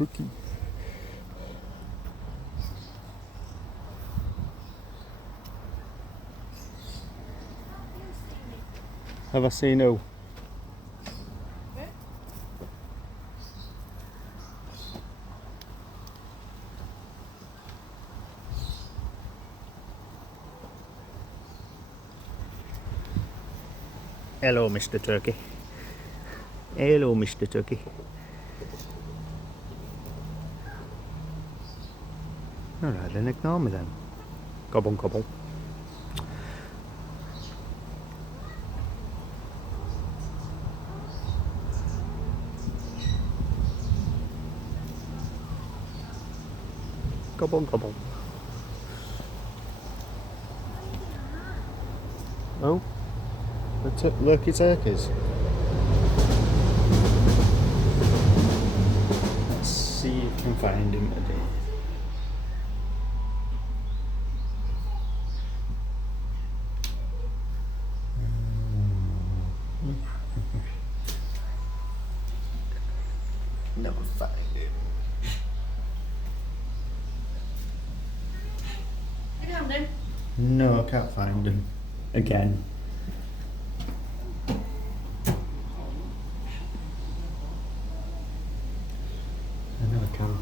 Turkey. Have I seen who? Hello, Mr. Turkey. Hello, Mr. Turkey. Alright, then ignore me then. Gobble, gobble. Gobble, gobble. Oh, the lurky turkeys. Let's see if we can find him today. Never find him. You found him? No, I can't find him. Again. I know I can.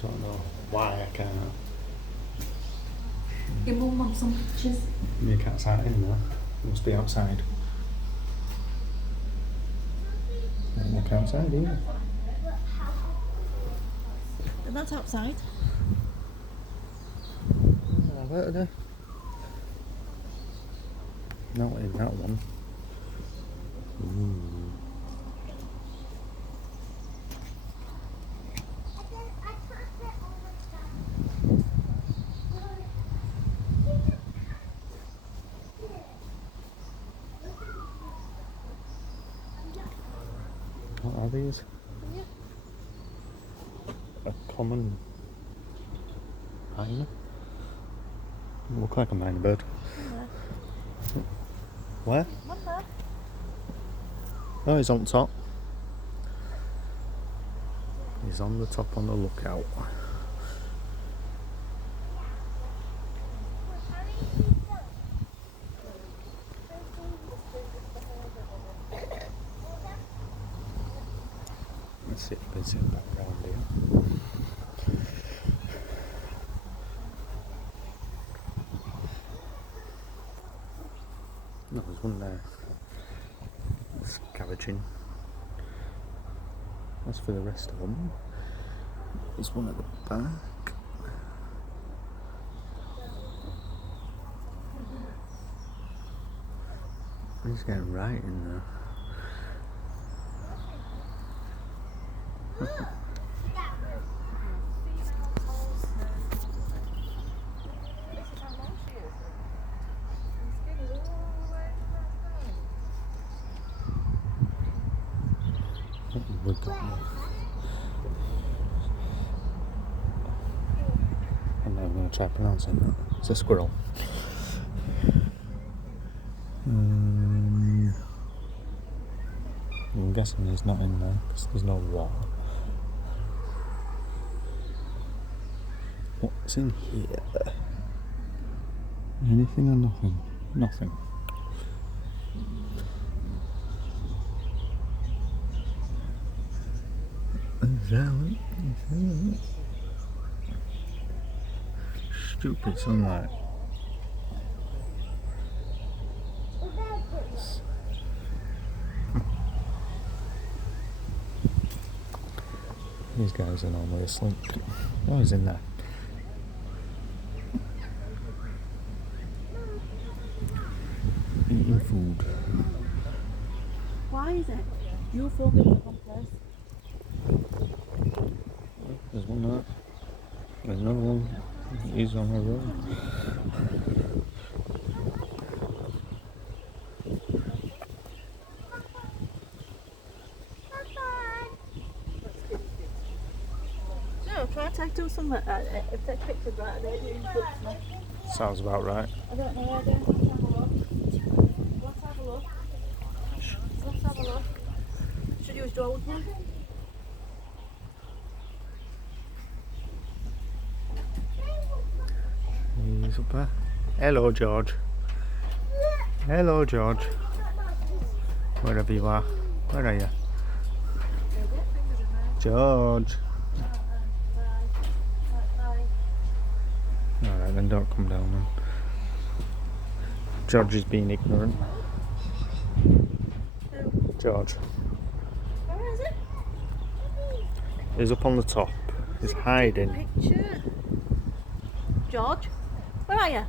Don't know why I can't. Your mum wants some pictures. You can't sight in there. It must be outside. And look outside either. And that's outside. I better do. Not in that one. Ooh. What are these? Yeah. A common hyena? Look like a minor bird. Where? One there. Oh, he's on top. He's on the top on the lookout. Let's see if we can see him back around here. No, there's one there. It's cabbaging. As for the rest of them, there's one at the back. He's getting right in there. We've got more. I'm not going to try pronouncing that. It's a squirrel. I'm guessing he's not in there because there's no wall. What's in here? Anything or nothing? Nothing. Stupid sunlight. These guys are normally asleep. Oh, he's in there. Eating food. Why is it? You're filming in one place. There's one there. There's another one. He's on the road. So, try to do something like that. If they pictures right there, you put me. Sounds about right. I don't know where they're. Let's have a look. Hello. Should use Joel's one. He's up there. Hello, George. Hello, George. Wherever you are. Where are you? George. Alright then, don't come down then. George is being ignorant. George. Where is it? He's up on the top. He's hiding. Picture. George, where are you?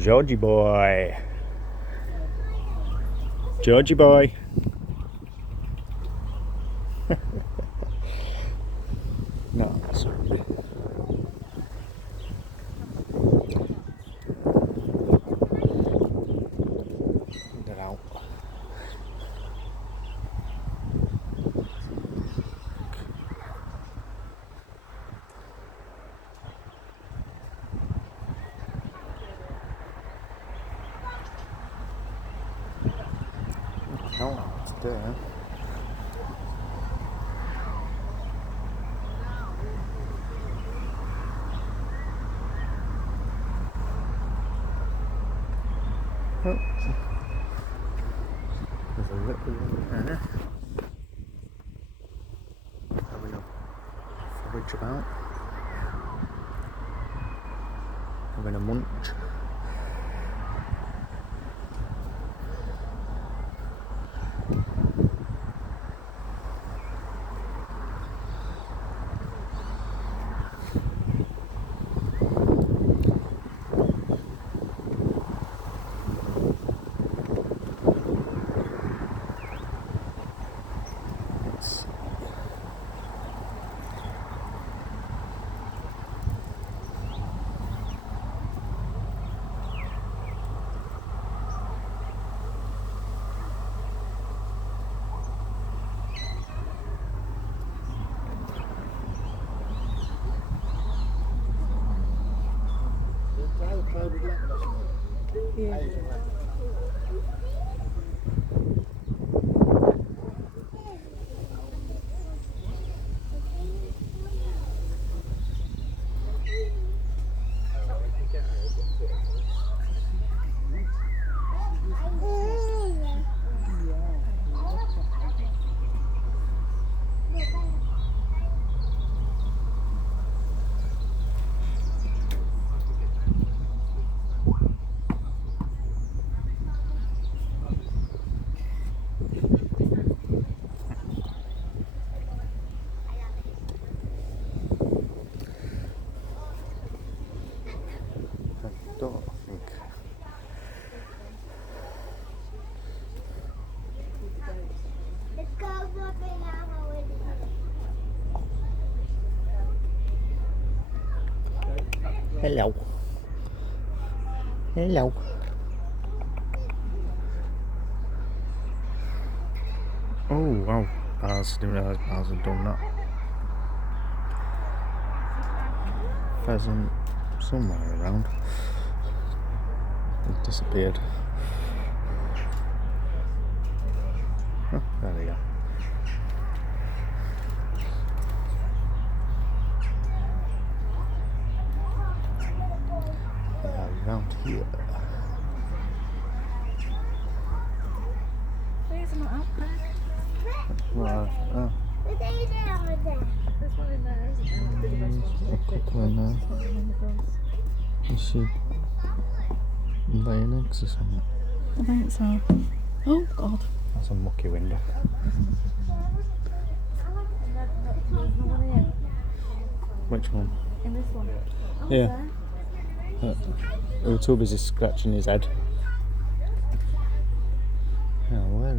Georgie boy. Georgie boy. No, sorry. Get out. Oh, it's there. Oh. There's a little one there. Having a forage about. Having a munch. Yeah. Don't think. Hello. Hello. Oh wow, bars, didn't realise bars had done that. Pheasant somewhere around. It disappeared. Oh, there they are. They are around here. There's not out there. Well, oh. There's one in there, isn't there? There's a couple in there. Is she laying eggs or something? I think so. Oh God. That's a mucky window. There's no one here. Which one? In this one. Oh, Yeah. there. We were too busy scratching his head. Yeah, where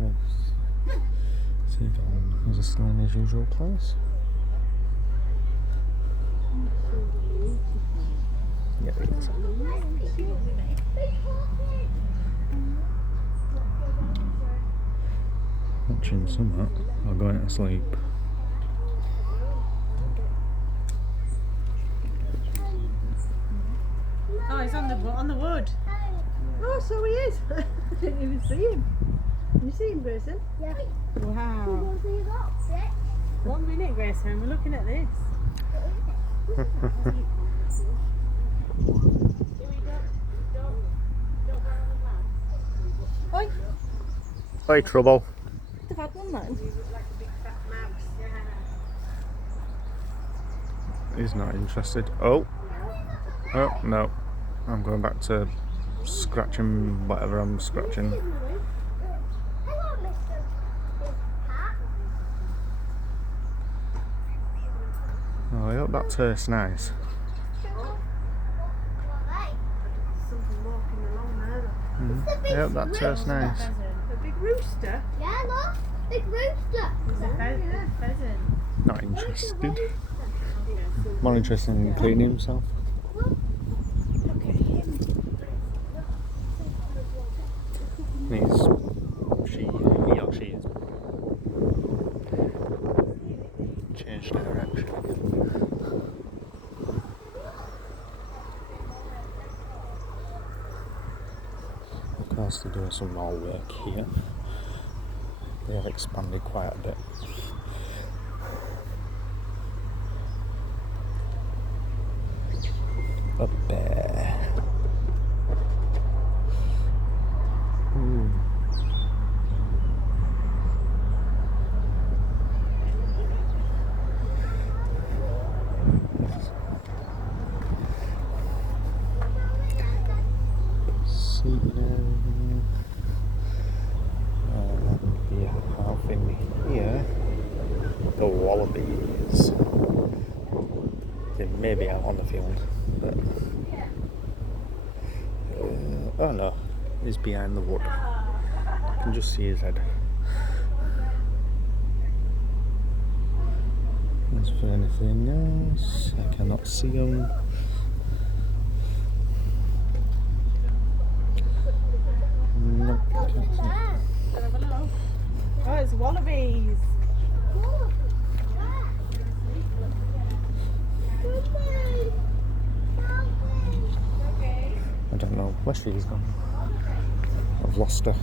is he gone? Is he still in his usual place? Yeah, he is. Watching something or going to sleep. George? Oh, so he is. I didn't even see him. You see him, Grayson? Yeah. Wow. 1 minute, Grayson. We're looking at this. Oi, Oi, trouble. they've had one then. He's not interested. Oh. Oh, no. I'm going back to scratching whatever I'm scratching. Hello, Mr. Cat. Oh, I hope that tastes nice. Something walking along there. I hope that tastes nice. A big rooster. Yeah, look. Big rooster. There's a pheasant. Not interested. More interested in cleaning himself. Look at him. He or she has changed direction. Of course, they're doing some more work here. They have expanded quite a bit. A bear. Ooh. Seating area. Yeah, out in here. The wallabies. They may be out on the field, but oh no, he's behind the wood. I can just see his head. As for anything else, I cannot see him. Nope, can't see. Oh, it's wallabies. I don't know where she's gone. I've lost her.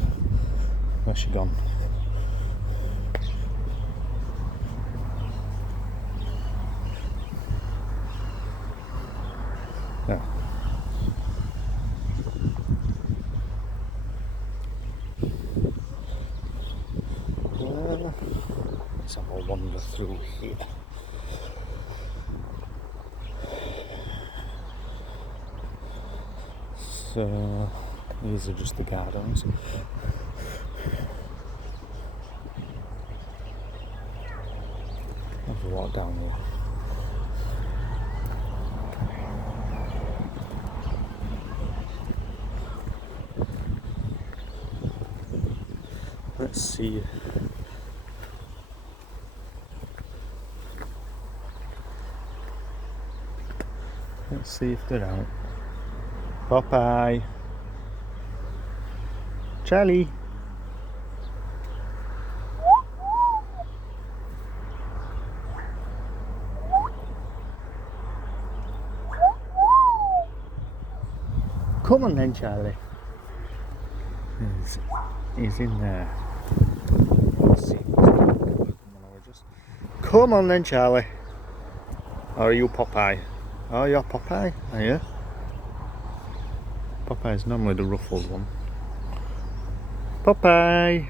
Where's she gone? Yeah. Let's have a wander through here. So these are just the gardens. Have a walk down here. Let's see. Let's see if they're out. Popeye. Charlie. Come on then, Charlie. He's in there. Let's see. Come on then, Charlie. Or are you Popeye? Oh, you're Popeye, are you? Popeye's normally the ruffled one. Popeye!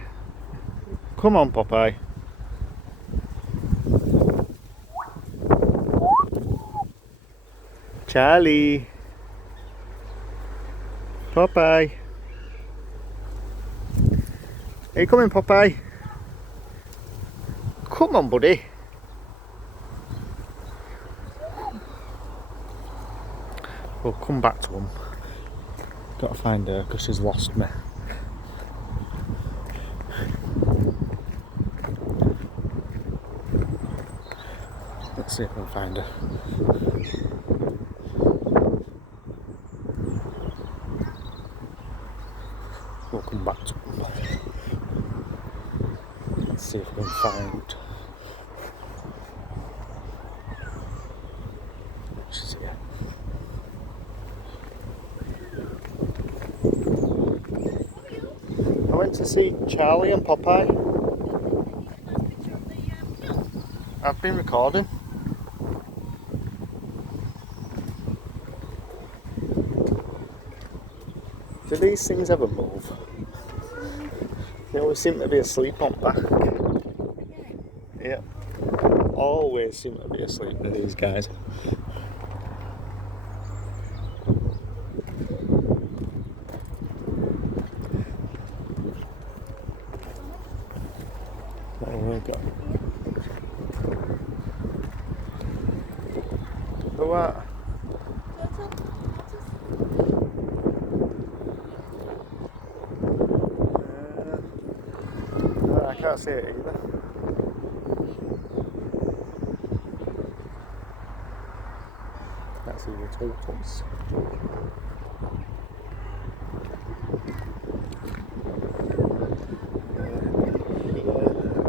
Come on, Popeye. Charlie! Popeye! Are you coming, Popeye? Come on, buddy. We'll come back to him. Got to find her because she's lost me. Let's see if I can find her. We'll come back to him. Let's see if we can find. She's here. to see Charlie and Popeye? I've been recording. Do these things ever move? They always seem to be asleep on back. Yeah. Always seem to be asleep with these guys. There we go. Who are? I can't see it either. Can't see the turtles. I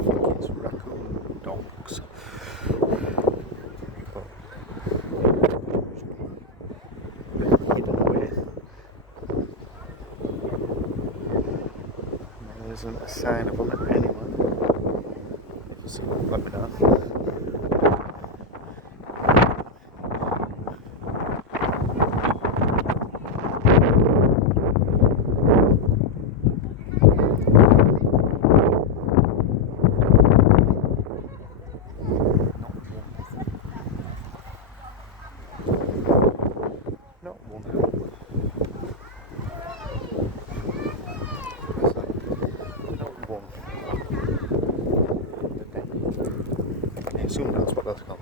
think it's raccoon dogs. Hidden away. There isn't a sign of them anywhere. If you see them, let me know. Not one. Not one. I assume that's what that's called.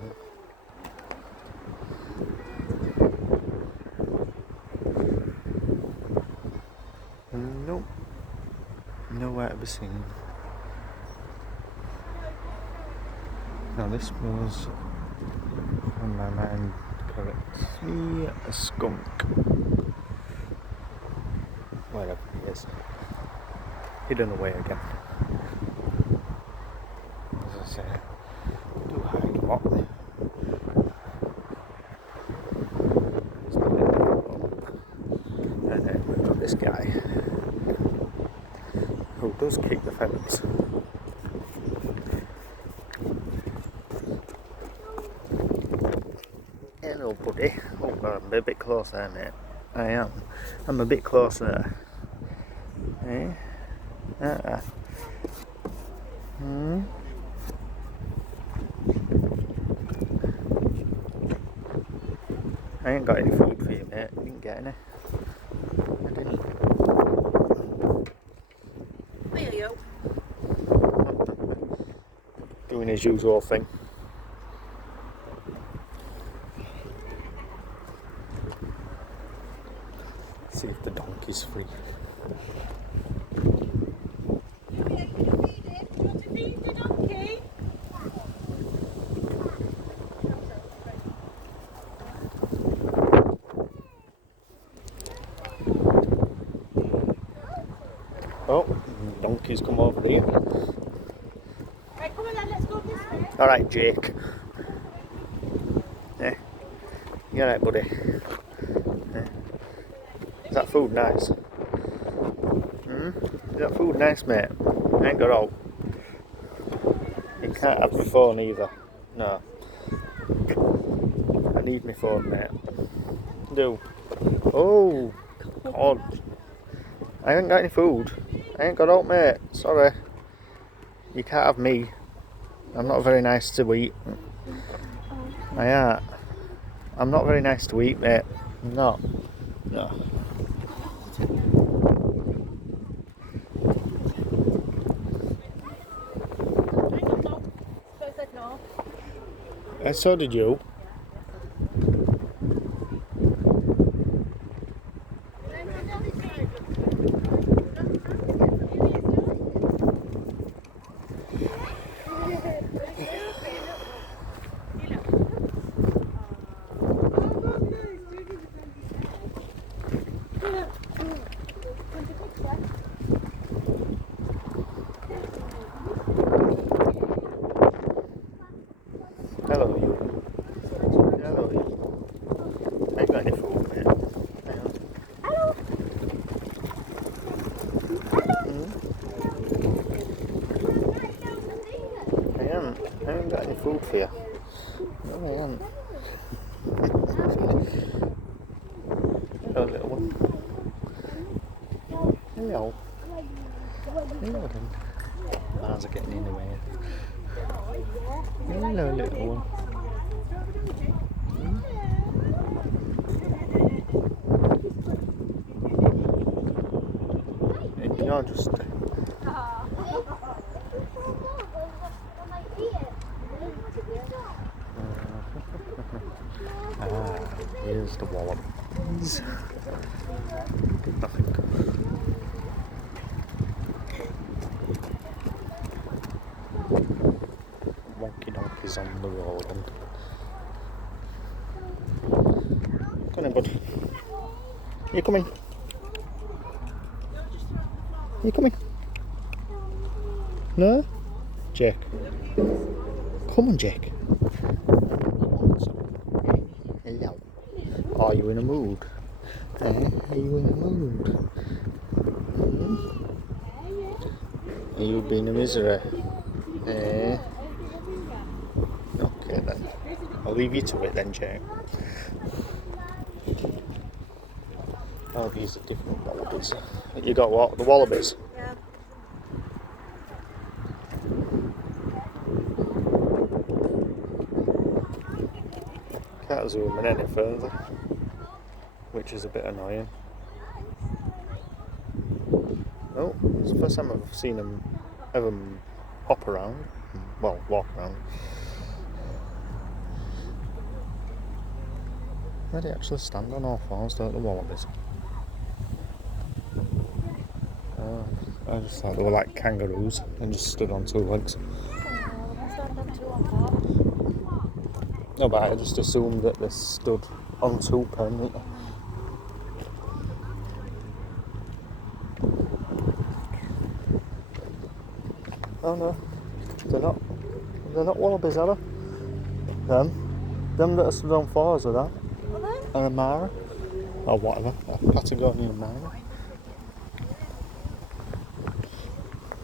Nope. Nowhere to be seen. Now this was, on my mind correctly, a skunk. Wherever he is. Hidden away again. As I say, I do hide a lot. And then we've got this guy who does kick the fence. Hello, buddy. Oh, I'm a bit closer, mate. I am. I'm a bit closer. Eh? I ain't got any food for you, mate. You didn't get any. I didn't. There you go. Doing his usual thing. See if the donkey's free. Oh, donkey's come over here. Right, come on then, let's go this way. Alright, Jake. Yeah. You alright, buddy? Yeah. Is that food nice? Is that food nice, mate? I ain't got out. You can't have my phone either. No. I need my phone, mate. Do. Oh, God. I ain't got any food. I ain't got out, mate. Sorry. You can't have me. I'm not very nice to eat. I ain't. I'm not very nice to eat, mate. I'm not. No. And so did you. Hello, you. Hello, you. I ain't got any food, mate. Hang on. Hello. Hello. food for you. No, I haven't. Hello, little one. Hello. Hello then. Bars are getting in the way. Hello, little one. And you're just... here's the wallabies. Nothing. Wonky donkeys on the road. And... Come on, bud. Are you coming? Are you coming? No? Jack. Come on, Jack. Hello. Are you in a mood? Are you in a mood? Are you being a misery? Okay then. I'll leave you to it then, Jack. Oh, these are different wallabies. You got what? The wallabies? Yeah. Can't zoom in any further, which is a bit annoying. Oh, it's the first time I've seen them ever hop around. Well, walk around. Where do they actually stand on all fours, don't the wallabies? Oh, I just thought they were like kangaroos and just stood on two legs. No, but I just assumed that they stood on two permanently. Oh no, they're not wallabies, are they? Them that are stood on fours, are that? Or a Mara, or whatever, a Patagonian Mara.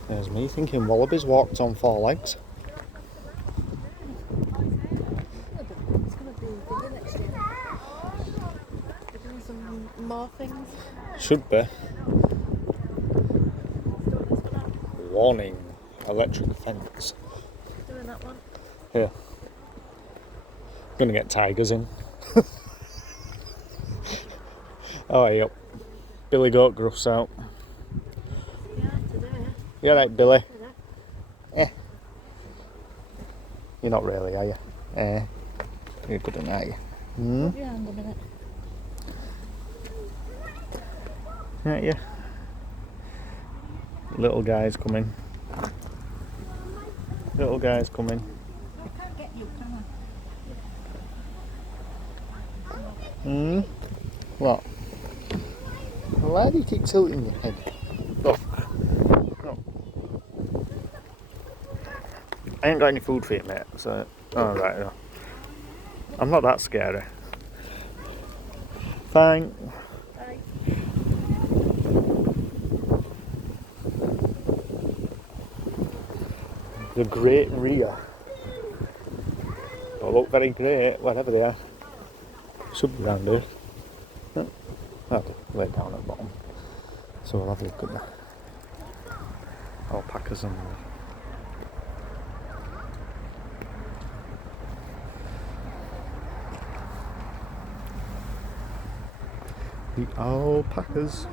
There's me thinking wallabies walked on four legs. It's going to be bigger next year. They're doing some more things. Should be. Warning, electric fence. Doing that one. Here. Gonna get tigers in. Oh, yep. Billy Goat Gruff's out. Yeah, today. You alright, Billy? Yeah. You're not really, are you? You're good at that, are you? Hmm? Yeah, hang on a minute. Aren't you? Little guy's coming. Little guy's coming. I can't get you, can I? Hmm? What? Why do you keep tilting your head? Look. No. I ain't got any food for you, mate, so... Oh, right, no. I'm not that scary. Fine. Bye. The great rear. Don't look very great, whatever they are. Should be round here. Well, way down at the bottom. So we'll have a look at the alpacas and the alpacas.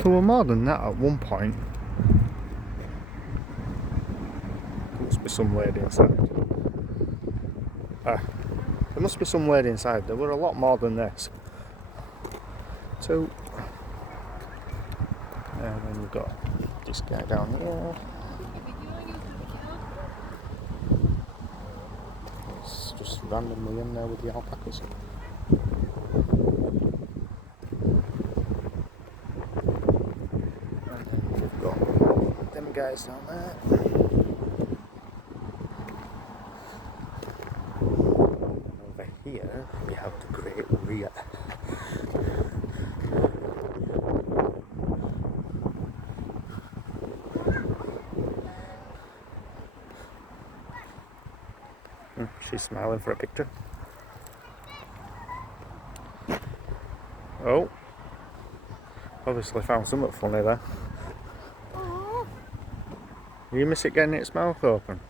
There were more than that at one point. There must be some lady inside. There must be some lady inside. There were a lot more than this. Two. And then we've got this guy down here. It's just randomly in there with the alpacas. And then we've got them guys down there. Over here we have the great rear. She's smiling for a picture. Oh. Obviously found something funny there. Oh, You miss it getting its mouth open?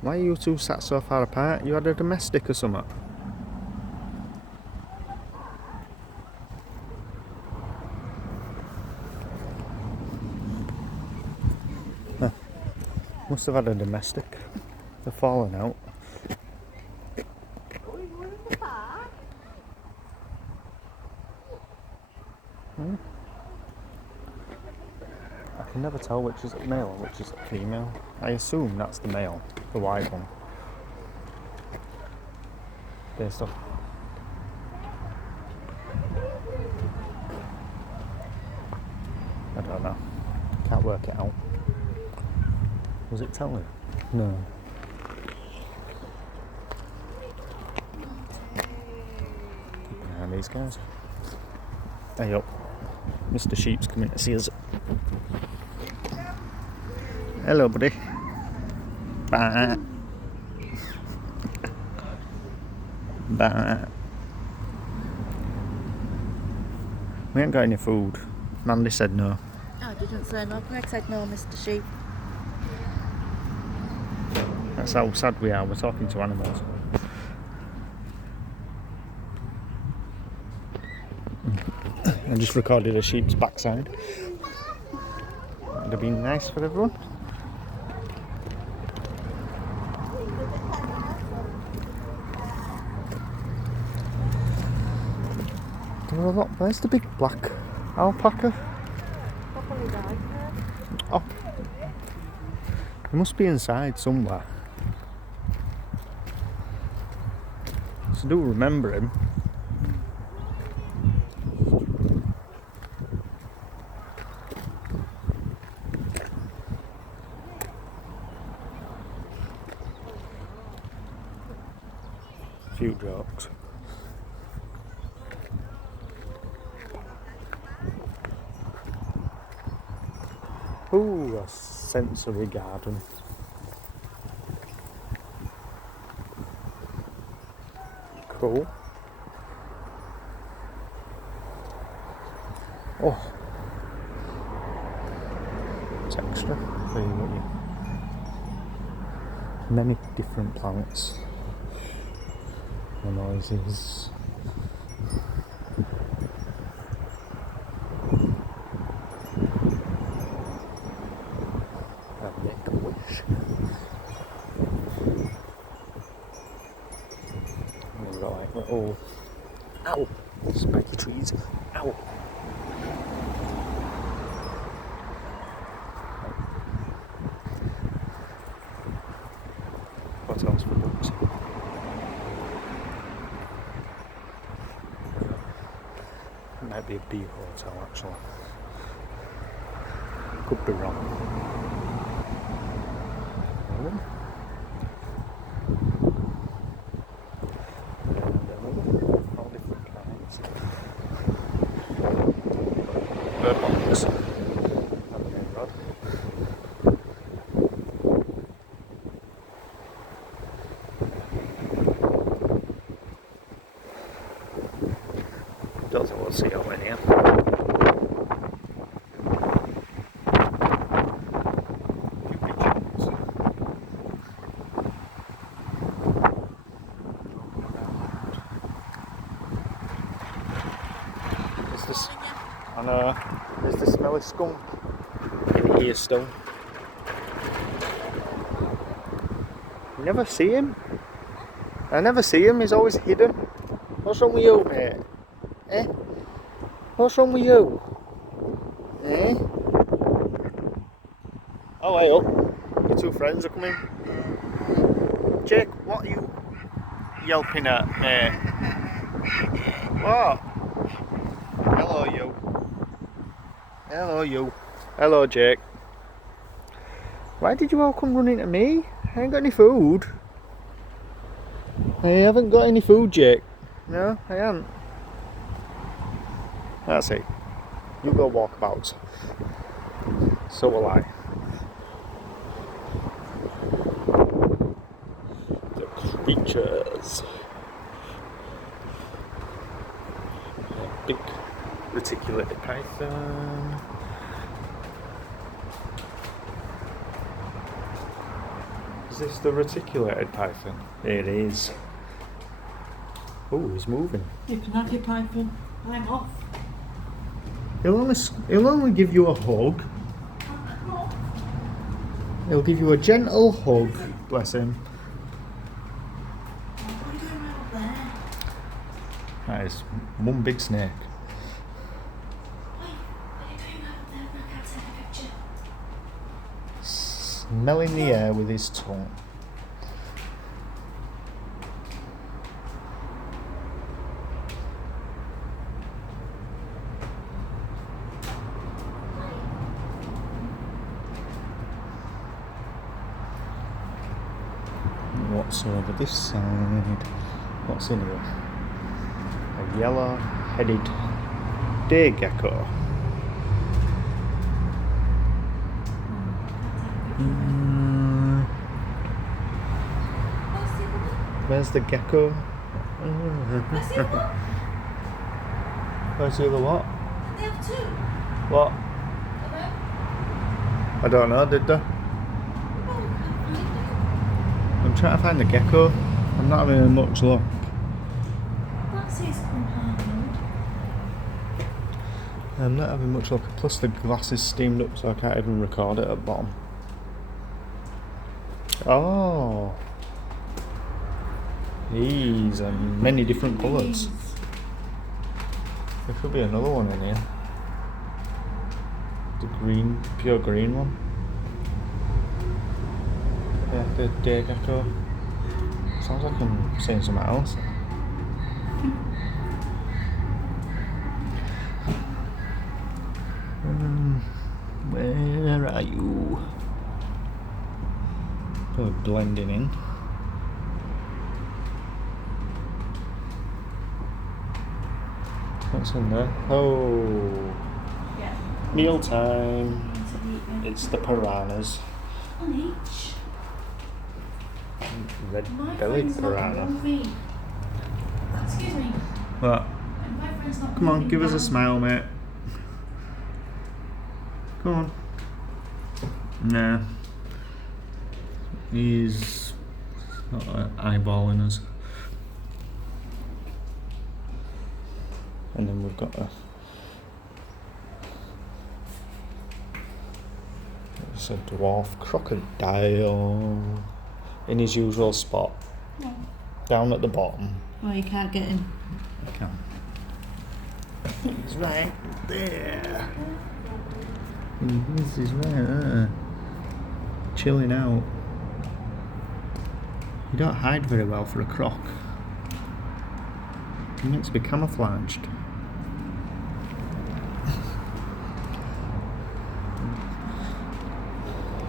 Why are you two sat so far apart? You had a domestic or something? Huh. Must have had a domestic. They're falling out. we're in the park. I can never tell which is the male and which is the female. I assume that's the male, the white one. Based off. I don't know. Can't work it out. Was it telling? No. And these guys. Hey up. Mr. Sheep's coming to see us. Hello, buddy. Bah. Bah. We ain't got any food. Mandy said no. I didn't say no. Craig said no, Mr. Sheep. That's how sad we are. We're talking to animals. I just recorded a sheep's backside. Would have been nice for everyone. There are a lot. Where's the big black alpaca? Probably died there. Oh, he must be inside somewhere. So I do remember him. Few jokes. Ooh, a sensory garden. Cool. Oh, texture. So you got your many different plants. The noises. And make a wish. And we've got like little, ow, spiky trees. Ow. What else for ducks? It might be a bee hotel actually. Could be wrong. All different kinds. Bird box. On the main road. Don't think we'll see how many here. Few pigeons. Is this? I know. Is the smelly skunk in here still? You never see him. I never see him. He's always hidden. What's wrong with you, mate? Eh? What's wrong with you? Eh? Oh, hey up. Your two friends are coming. Jake, what are you yelping at, mate? What? Hello, you. Hello, you. Hello, Jake. Why did you all come running to me? I ain't got any food. I haven't got any food, Jake. No, I haven't. That's it. You go walkabouts. So will I. Features. Big reticulated python. Is this the reticulated python? It is. Oh, he's moving. You can have your python. I'm off. He'll only give you a hug. He'll give you a gentle hug. Bless him. What are you doing right up there? That is one big snake. Wait, what are you doing right up there? I can't take a picture. Smelling the air with his tongue. What's over this side? What's in here? A yellow-headed day gecko. Where's the gecko? Where's the other what? They have two. What? I don't know, did they? I'm trying to find the gecko. I'm not having much luck. That's his compound. I'm not having much luck. Plus the glass is steamed up, so I can't even record it at the bottom. Oh. These are many different colours. There could be another one in here. The green, pure green one. Yeah, the day gecko. Sounds like I'm saying something else. Where are you? Oh, blending in. What's in there? Oh, Yeah. meal time. It's the piranhas. On each. My Red-bellied friend's not piranha. moving. Excuse me. What? My friend's not Come on, moving give us a down. smile, mate. Come on. Nah. He's not eyeballing us. And then we've got it's a dwarf crocodile in his usual spot. No. Down at the bottom. Oh, you can't get in. I can. He's right there. This is right there. Chilling out. You don't hide very well for a croc. You're meant to be camouflaged.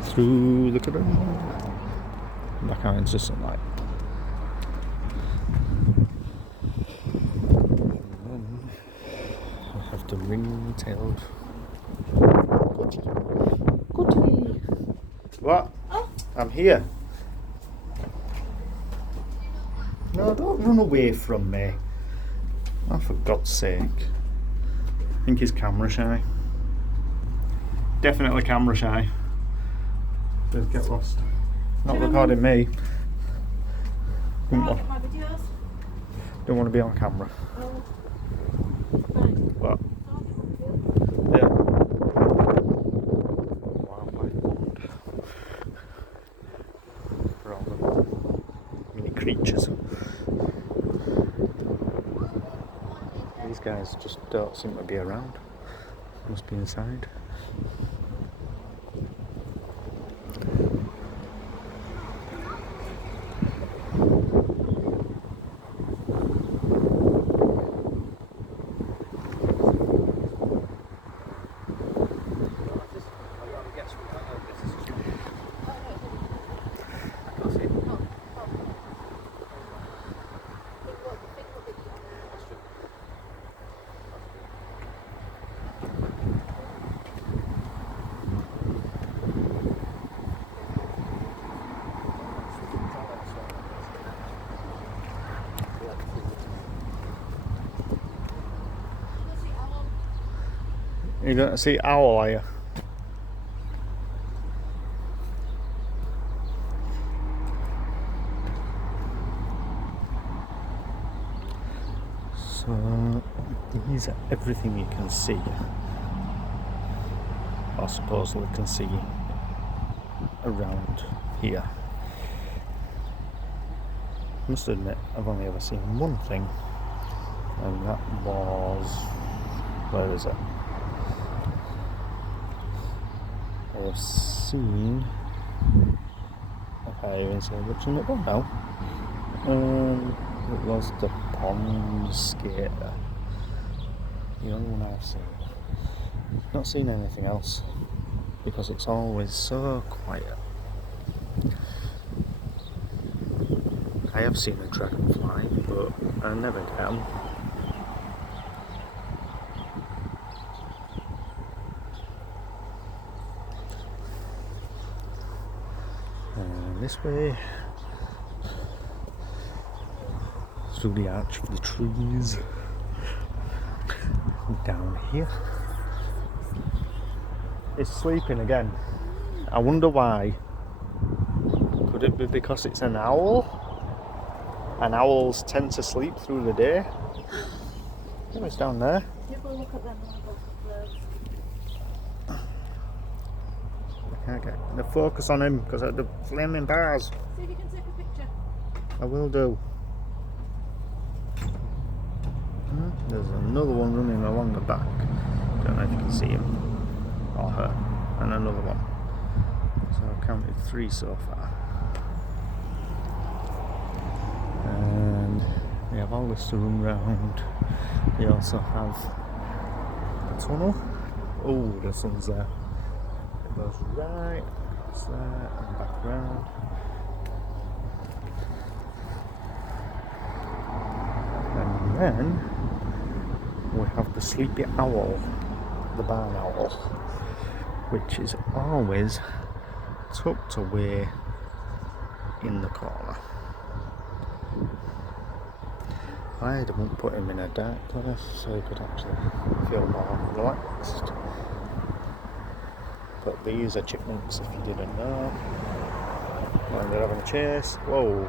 Through the curtain. Back out into sunlight. I have the ring-tailed Goody. What? Oh. I'm here. No, don't run away from me. Oh, for God's sake. I think he's camera shy. Definitely camera shy. Don't get lost. Not recording me. Don't Look at my videos. want to be on camera. Oh. Right. What? Yeah. Wildlife pond. For all the mini creatures. These guys just don't seem to be around. Must be inside. You're going to see owl, are you? So these are everything you can see, or supposedly can see around here. I must admit, I've only ever seen one thing, and that was, where is it? I've seen, I can't even say which one it was now. It was the pond skater. The only one I've seen. Not seen anything else because it's always so quiet. I have seen a dragonfly, but I never get them. And this way, through the arch of the trees, down here. It's sleeping again. I wonder why. Could it be because it's an owl? And owls tend to sleep through the day. Oh, it's down there. You go look at them and I'll go for birds. I can't get the focus on him because of the flaming bars. See if you can take a picture. I will do. There's another one running along the back. Don't know if you can see him or her. And another one. So I've counted 3 so far. And we have all this to run round. We also have a tunnel. Oh, the sun's there. It goes right across there and back round. And then we have the sleepy owl, the barn owl, which is always tucked away in the corner. I didn't put him in a dark place so he could actually feel more relaxed. But these are chipmunks, if you didn't know. And they're having a chase. Whoa.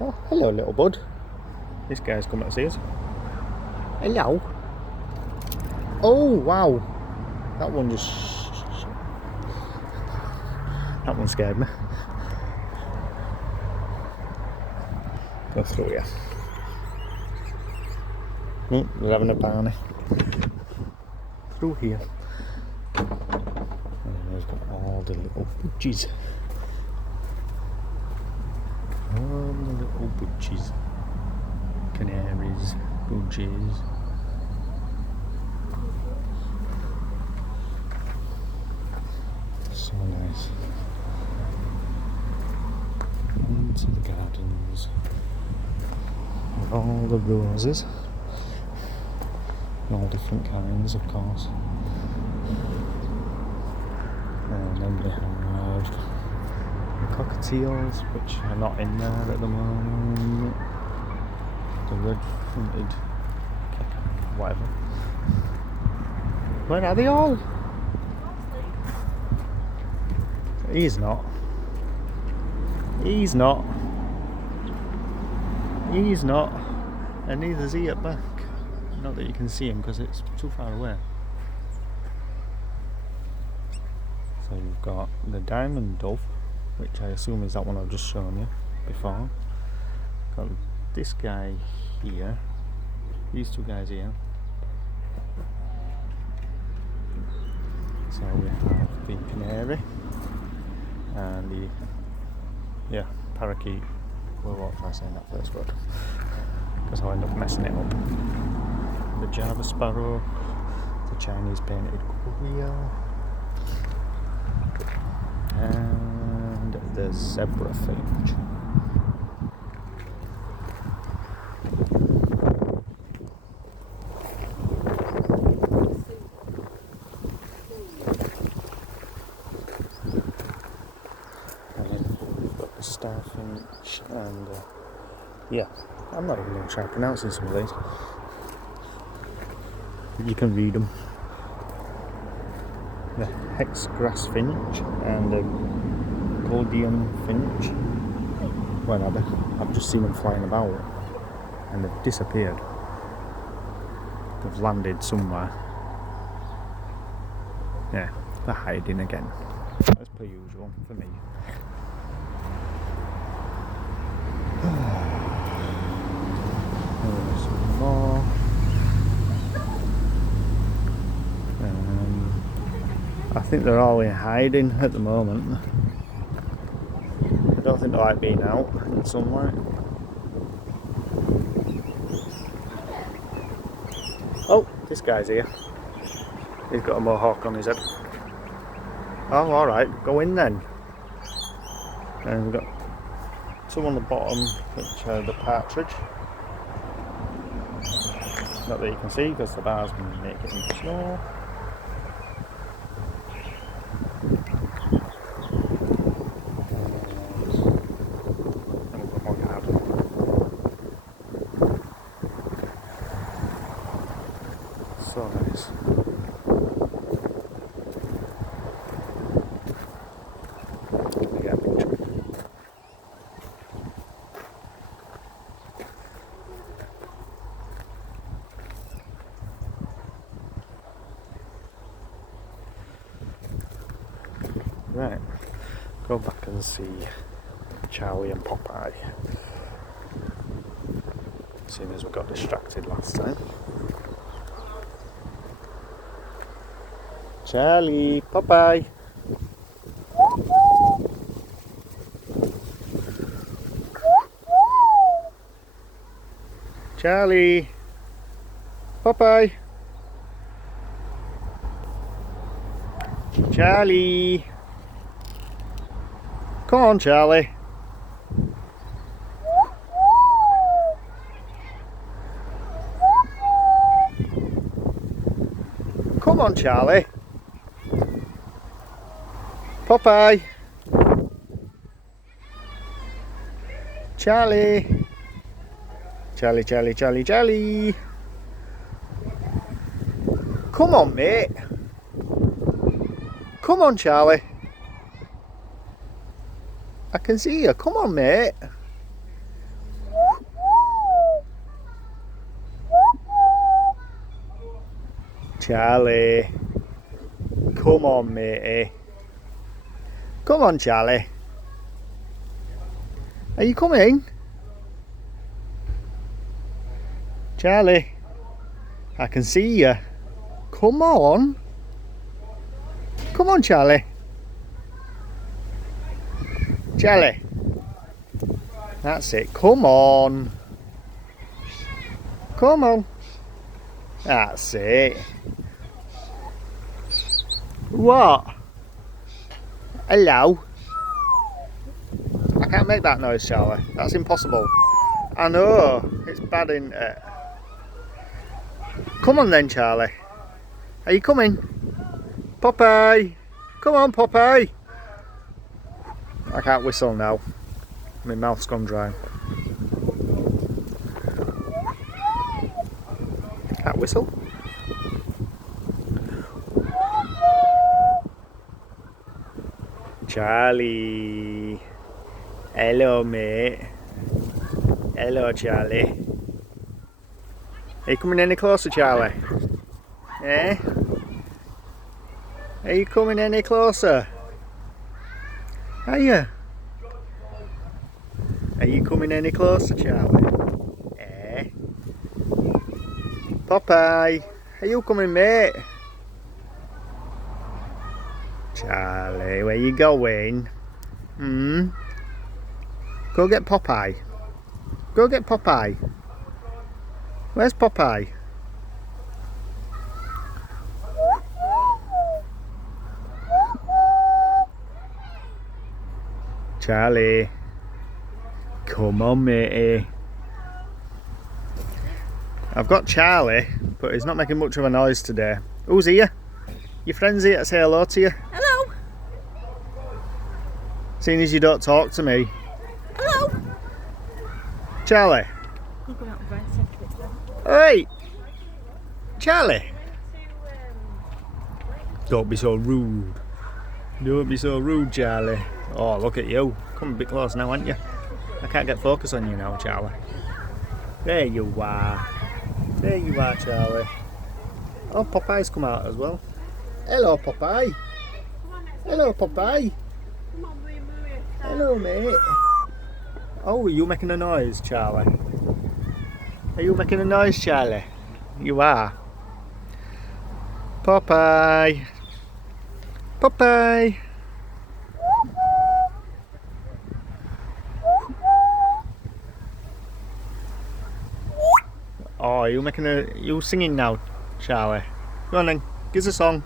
Oh, hello little bud. This guy's coming to see us. Hello. Oh wow. That one just... That one scared me. Go through here. They're having a party. Through here. And we've got all the little budgies. All the little budgies. Canaries, budgies. So nice. Into the gardens. With all the roses. All different kinds, of course. And then we have the cockatiels, which are not in there at the moment. The red-fronted, whatever. Where are they all? He's not. He's not. He's not. And neither's he at back. Not that you can see him because it's too far away. So you've got the diamond dove, which I assume is that one I've just shown you before. Got this guy here, these 2 guys here. So we have the canary and the parakeet. Well, what try saying that first word because I'll end up messing it up. The Java sparrow, the Chinese painted quail, and the zebra finch. And then we've got the starfinch and I'm not even going to try pronouncing some of these. You can read them. The hex grass finch and the Goldium finch. Where are they? I've just seen them flying about and they've disappeared. They've landed somewhere. Yeah, they're hiding again. As per usual for me. There's some more. I think they're all in hiding at the moment. I don't think they like being out in sunlight. Oh, this guy's here. He's got a mohawk on his head. Oh, alright, go in then. And we've got some on the bottom, which are the partridge. Not that you can see because the bar's been making it snow. And we've got more garden. So nice. Yeah, picture. Right, go back and see Charlie and Popeye. Seeing as we got distracted last time. Charlie, Popeye. Charlie, Popeye. Charlie. Come on, Charlie. Come on, Charlie. Popeye. Charlie. Charlie, Charlie, Charlie, Charlie. Come on, mate. Come on, Charlie. I can see you. Come on, mate. Charlie. Come on, matey. Come on, Charlie. Are you coming? Charlie. I can see you. Come on. Come on, Charlie. Charlie. That's it. Come on. Come on. That's it. What? Hello? I can't make that noise, Charlie. That's impossible. I know. It's bad, isn't it? Come on then, Charlie. Are you coming? Popeye. Come on, Popeye. I can't whistle now. My mouth's gone dry. Can't whistle. Charlie. Hello, mate. Hello, Charlie. Are you coming any closer, Charlie? Eh? Are you coming any closer? Are you? Are you coming any closer, Charlie? Eh? Popeye, are you coming, mate? Charlie, where you going? Go get Popeye. Go get Popeye. Where's Popeye? Charlie. Come on, matey. I've got Charlie, but he's not making much of a noise today. Who's here? Your friend's here to say hello to you. Hello. Seeing as you don't talk to me. Hello. Charlie. I'm going out and take a picture. Hey. Charlie. Don't be so rude. Don't be so rude, Charlie. Oh, look at you. Come a bit close now, aren't you? I can't get focus on you now, Charlie. There you are. There you are, Charlie. Oh, Popeye's come out as well. Hello, Popeye. Hello, Popeye. Hello, mate. Oh, are you making a noise, Charlie? Are you making a noise, Charlie? You are. Popeye. Popeye. Oh, you singing now, Charlie? Go on then, give us a song.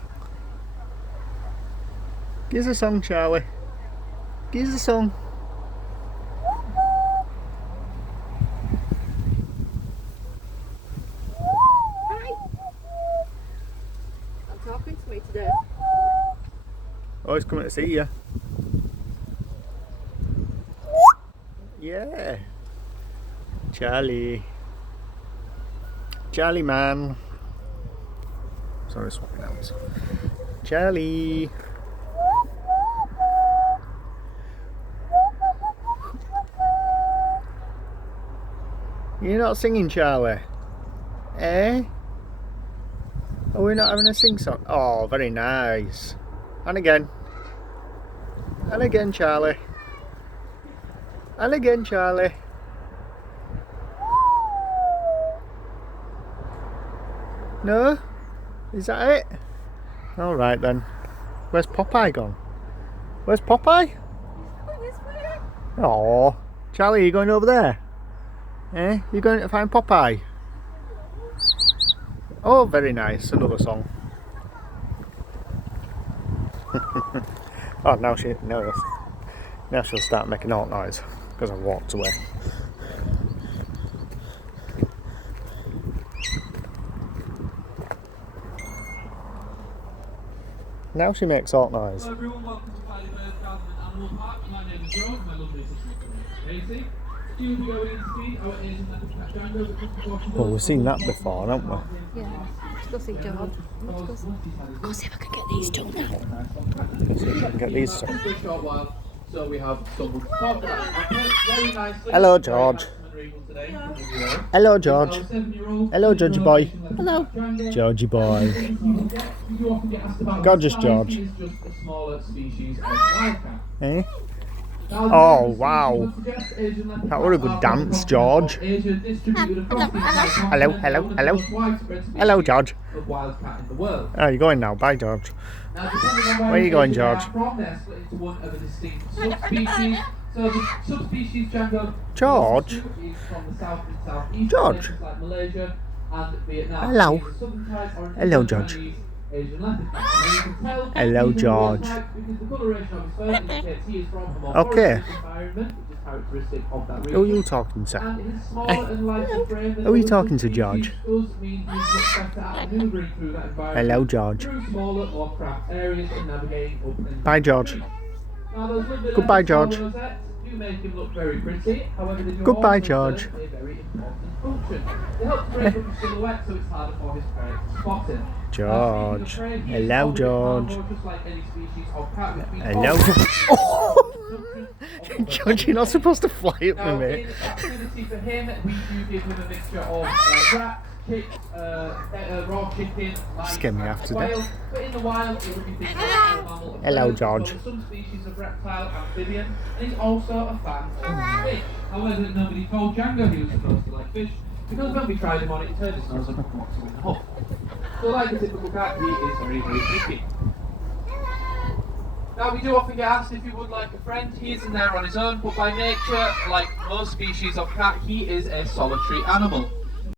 Give us a song, Charlie. Give us a song. Not talking to me today. Oh, he's coming to see you. Yeah. Charlie. Charlie man. Sorry, swapping out. Charlie. You're not singing, Charlie? Eh? Are we not having a sing song? Oh, very nice. And again. And again, Charlie. And again, Charlie. No? Is that it? Alright then. Where's Popeye gone? Where's Popeye? Oh, Charlie, are you going over there? Eh? You going to find Popeye? Oh, very nice. Another song. Oh, now she'll start making alt noise because I walked away. Now she makes alt noise. Hello everyone, welcome to Filey Bird Garden and Animal Park. My name is Joe, my lovely assistant Casey. You will be going in to see our Asian leopard cat Django, the precaution. Well, we've seen that before, haven't we? Yeah. Let's go see George. Let's go see if I can get these done now. Let's see if we can get these done. For a short while, so we have someone to talk about. Very nicely. Hello, George. Hello, George. Hello, Georgie boy. Hello. Georgie boy. Gorgeous George. Eh? Oh, wow. That was a good dance, George. Hello, hello, hello. Hello, George. Oh, you're going now. Bye, George. Where are you going, George? So the subspecies Django George? is from the south and southeast George? like Malaysia and Vietnam. Hello. These are southern types or Hello, George. Asian leopard cat. And you can tell Hello, he's a George. type because the coloration of his fur indicates he is from a more Okay. forested environment, which is characteristic of that region. Who are you talking to? And his smaller and lighter frame than Who are you other talking to, subspecies George? does mean he's much better at manoeuvring through that environment. Hello, George. Through smaller or cramped areas and navigating up and Bye, George. Now, those little Goodbye, leopards George. or rosettes do make him look very pretty. However, they do Goodbye, also George. serve a very important function. They help to break up his silhouette so it's harder for his prey to spot him. George. Now, speaking of prey, he is Hello, probably George. carnivore, just like any species of cat, which means Hello, George. George, you're not supposed to fly at Now, me, mate. in activity for him, we do give him a mixture of rats, chicks, raw chicken, mice, Scared me and half to quail. death. But in the wild, it would be things like a mammal and Hello, bird, George. as well as some species of reptile, amphibian, and he's also a fan of fish. However, nobody told Django he was supposed to like fish, because when we tried him on it, he turned his nose up and walked him in the hole. So like a typical cat, he is very, very picky. Now, we do often get asked if he would like a friend. He is in there on his own, but by nature, like most species of cat, he is a solitary animal.